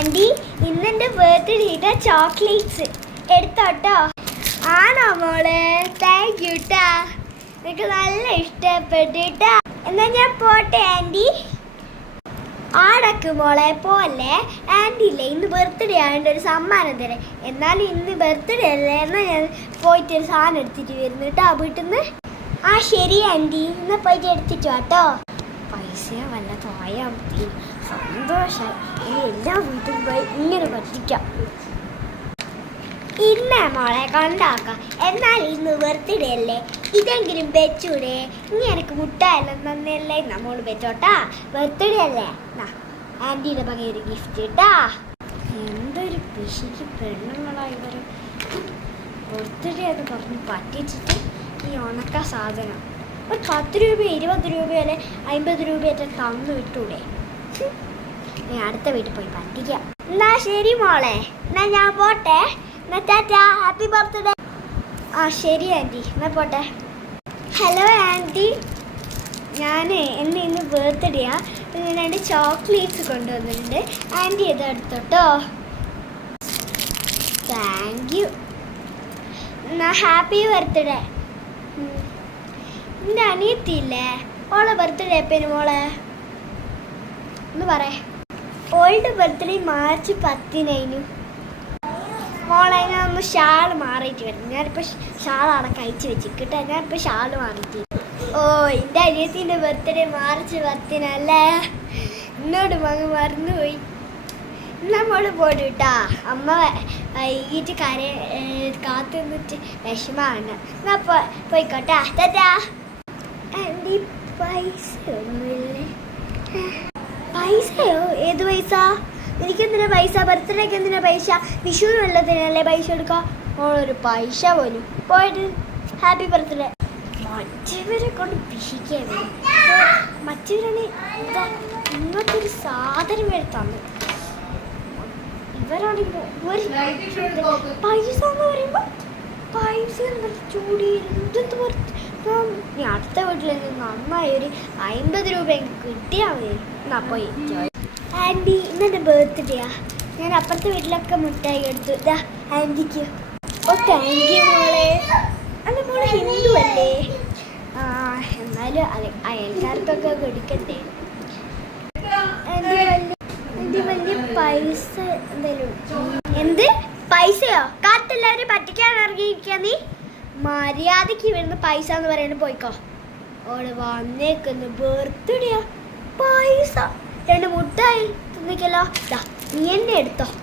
Anti ഇന്നെൻ്റെ birthday chocolates എടുത്തോട്ടോ. ആണോ മോളെ? താങ്ക് യു ട്ടാ, എനിക്ക് നല്ല ഇഷ്ടപ്പെട്ടിട്ടാ. എന്നാ ഞാൻ പോട്ടെ ആൻറ്റി. ആടക്ക് മോളെ പോലെ. ആൻറ്റി ഇല്ലേ ഇന്ന് ബർത്ത്ഡേ ആയതുകൊണ്ട് ഒരു സമ്മാനം തരാം. എന്നാലും ഇന്ന് ബർത്ത്ഡേ അല്ലേ, എന്നാൽ ഞാൻ പോയിട്ട് ഒരു സാധനം എടുത്തിട്ട് വരുന്നു കേട്ടോ വീട്ടിൽ നിന്ന്. ആ ശരി ആൻറ്റി, ഇന്ന് പോയിട്ട് എടുത്തിട്ട് കേട്ടോ. പൈസ വല്ല തോയാൻ മതി, സന്തോഷം. എല്ലാ വീട്ടിൽ പോയി ഇങ്ങനെ പറ്റിക്കാം. ഇന്ന മോളെ കൊണ്ടാക്കാം. എന്നാൽ ഇന്ന് ബർത്ത്ഡേ അല്ലേ, ഇതെങ്കിലും വെച്ചൂടെ? ഇനി എനിക്ക് മുട്ടായാലും തന്നെയല്ലേ നമ്മൾ വെച്ചോട്ടാ. ബർത്ത്ഡേ അല്ലേ, ആൻറ്റീൻ്റെ പകരം ഒരു ഗിഫ്റ്റ് ഇട്ടാ. എന്തൊരു പിശിക്ക് പെണ്ണുങ്ങളാ ഇവർ. ബർത്ത്ഡേ എന്ന് പറഞ്ഞ് പറ്റിച്ചിട്ട് ഈ ഉണക്ക സാധനം ഒരു 10 രൂപ 20 രൂപ അല്ലെ 50 രൂപയൊക്കെ തന്നു വിട്ടൂടെ? ഞാൻ അടുത്ത വീട്ടിൽ പോയി പറ്റിക്കാം. എന്നാ ശരി മോളെ, എന്നാ ഞാൻ പോട്ടെ. Happy birthday. ആ ശരി ആൻറ്റി, എന്നാ പോട്ടെ. ഹലോ ആൻറ്റി, ഞാൻ ഇന്ന് ബർത്ത്ഡേയാ. ഞാൻ 2 ചോക്ലേറ്റ്സ് കൊണ്ടുവന്നിട്ടുണ്ട്. ആൻറ്റി ഇത് എടുത്തോട്ടോ. Thank you. എന്നാ ഹാപ്പി ബർത്ത്ഡേ. എൻ്റെ അനിയത്തിയില്ലേ, ഓളെ ബർത്ത്ഡേ എപ്പേനു മോളെ? ഒന്ന് പറയേ. ഓളുടെ ബർത്ത്ഡേ മാർച്ച് 10 മോളെ. ഞാൻ ഒന്ന് ഷാൾ മാറിയിട്ട് വരും. ഞാനിപ്പോൾ ഷാൾ അവിടെ കഴിച്ച് വെച്ചിട്ട് ഞാനിപ്പോൾ ഷാൾ മാറിയിട്ട്. ഓ, എൻ്റെ അനിയത്തിൻ്റെ ബർത്ത്ഡേ മാർച്ച് 10 എന്നോട് മറന്നുപോയി. നമ്മള് പോടും കേട്ടാ. അമ്മ വൈകിട്ട് കാത്തു നിന്നിട്ട് വിഷമാണ്. എന്നാ പോയിക്കോട്ടാ. ടാറ്റാ. ആൻറ്റി പൈസ ഒന്നുമില്ലേ? പൈസയോ? ഏത് പൈസ? എനിക്കെന്തിനാ പൈസ? ബർത്ത്ഡേക്ക് എന്തിനാ പൈസ? വിഷുവിനും എല്ലാത്തിനല്ലേ പൈസ എടുക്കാം. ഓളൊരു പൈസ പോലും. പോയിട്ട് ഹാപ്പി ബർത്ത്ഡേ. മറ്റവരെ കൊണ്ട് പിശിക്കാൻ വരും. മറ്റവരാണ് ഇങ്ങനത്തെ ഒരു സാധനം വരെ തന്നു. ഇവരാണെങ്കിൽ പൈസ എന്ന് പറയുമ്പോൾ പൈസ ചൂടി എന്ത് നീ അടുത്ത വീട്ടിൽ നിന്ന് നന്നായി ഒരു 50 രൂപ എനിക്ക് കിട്ടിയാൽ മതി. എന്നാ പോയി. ആൻറ്റി ഇന്നെൻ്റെ ബർത്ത്ഡേയാ. ഞാൻ അപ്പുറത്തെ വീട്ടിലൊക്കെ മിഠായി എടുത്തു. ഇതാ ആൻറ്റിക്ക്. ഓ താങ്ക് യു മോളെ. അല്ല മോളെ ഹിന്ദു അല്ലേ? ആ, എന്നാലും അയൽക്കാർക്കൊക്കെ കൊടുക്കണ്ടേ. എൻ്റെ വലിയ പൈസ എന്തേലും. എന്ത് പൈസയോ? കാത്തെല്ലാവരും പറ്റിക്കാൻ ഇറങ്ങിയിരിക്കുക. നീ മര്യാദക്ക് വരുന്ന പൈസ എന്ന് പറയുന്നത് പോയിക്കോ. ഓള് വന്നേക്കുന്നു ബർത്ത്ഡേയാ. പൈസ 2 മുട്ടായി തിന്നിക്കല്ലോ. നീ എന്നെ എടുത്തോ.